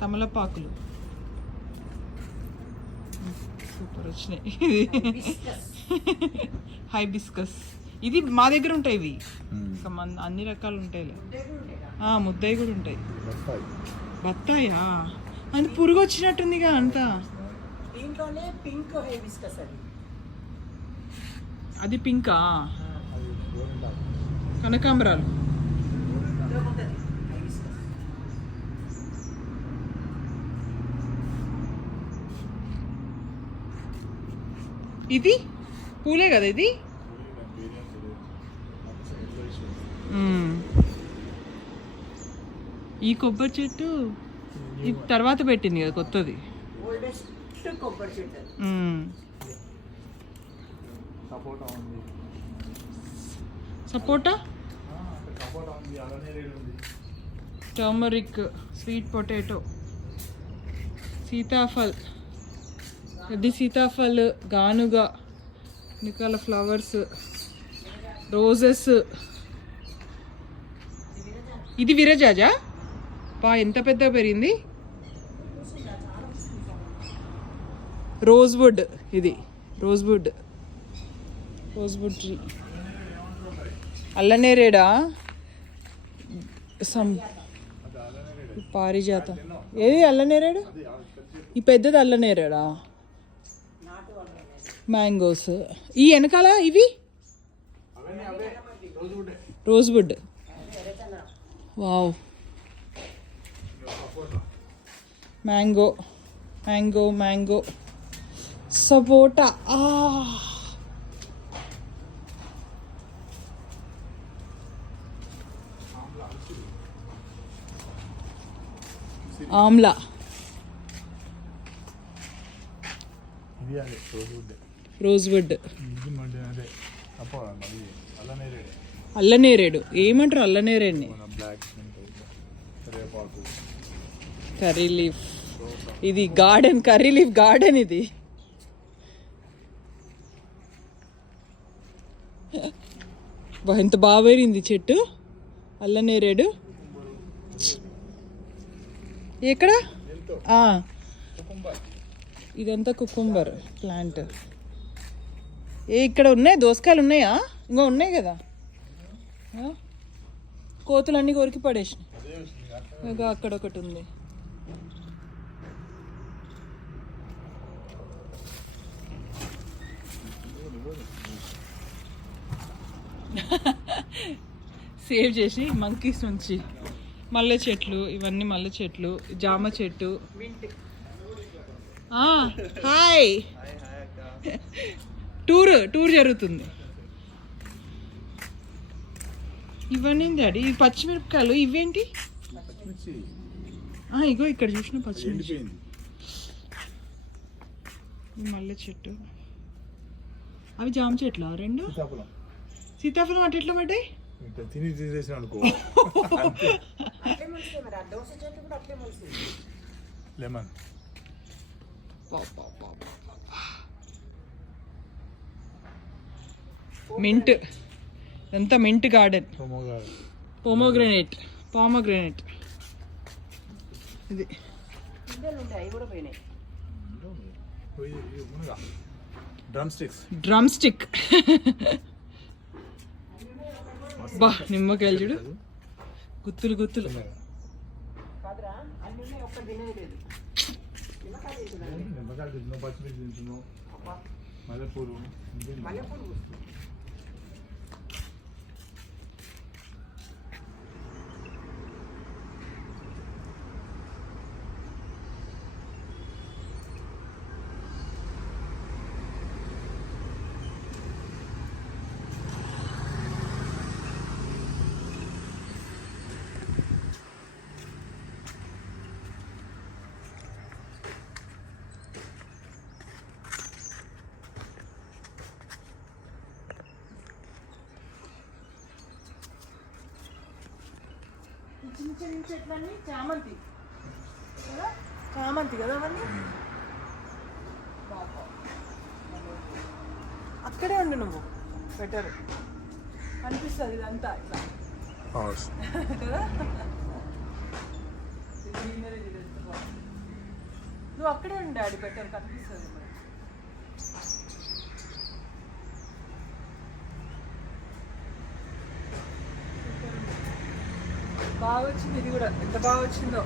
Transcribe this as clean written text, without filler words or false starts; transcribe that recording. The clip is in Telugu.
తమలపాకులు సూపర్ వచ్చినాయి. హైబిస్కస్ ఇది మా దగ్గర ఉంటాయి. ఇవి అన్ని రకాలు ఉంటాయి. ముద్దయి కూడా ఉంటాయి. బత్తాయా అది పురుగు వచ్చినట్టుందిగా అంతా. అది పింకా కనకాంబరాలు. ఇది పూలే కదా ఇది. ఈ కొబ్బరి చెట్టు ఇది తర్వాత పెట్టింది కదా కొత్తది. సపోటా, టర్మరిక్, స్వీట్ పొటాటో, సీతాఫల్. ఇది సీతాఫల్, గానుగ, రకాల ఫ్లవర్స్, రోజెస్. ఇది విరజాజా. ఎంత పెద్ద పెరిగింది. రోజ్వుడ్. ఇది రోజ్వుడ్ ట్రీ. అల్లనేరేడా పారిజాతం. ఏది అల్లనేరేడు? ఈ పెద్దది అల్లనేరేడా. మ్యాంగోస్. ఈ వెనకాల ఇవి rosewood. Wow. Mango mango mango. Sapota. Amla. Rosewood. అల్లనేరేడు. ఏమంటారు అల్లనేరేడుని? Curry leaf. ఇది గార్డెన్, కర్రీ లీఫ్ గార్డెన్ ఇది. ఎంత బాగా పెరిగింది చెట్టు అల్లనేరేడు. ఎక్కడ? ఇదంతా కుకుంబర్ ప్లాంట్. ఇక్కడ ఉన్నాయి దోసకాయలు ఉన్నాయా? ఇంకా ఉన్నాయి కదా. కోతులన్నీ కొరికి పడేసినాయి. ఇంకా అక్కడ ఒకటి ఉంది. సేవ్ చేసి మంకీస్ నుంచి. మల్లె చెట్లు, ఇవన్నీ మల్లె చెట్లు, జామ చెట్టు. హాయ్. టూర్ జరుగుతుంది. ఇవన్నీ డాడీ. ఇవి పచ్చిమిరపకాయలు. ఇవేంటి? ఇగో ఇక్కడ చూసిన పచ్చిమిర్చి. మల్లె చెట్టు. అవి జామ చెట్లు రెండు. సీతాఫలం అటు ఎట్లా పడ్డాయి? మింట్. ఎంత మింట్ గార్డెన్. పోమోగ్రానేట్. ఇది డ్రమ్ స్టిక్. బా నిమ్మకాయలు చూడు, గుత్తులు గుత్తులు. చిన్న చిన్న చెట్లన్నీ చామంతి కదా అవన్నీ. అక్కడే ఉండు నువ్వు, బెటర్ అనిపిస్తుంది ఇదంతా ఇట్లా కదా. నువ్వు అక్కడే ఉండి డాడీ బెటర్ కనిపిస్తుంది మరి. బాగా వచ్చింది ఇది కూడా, ఎంత బాగా వచ్చిందో.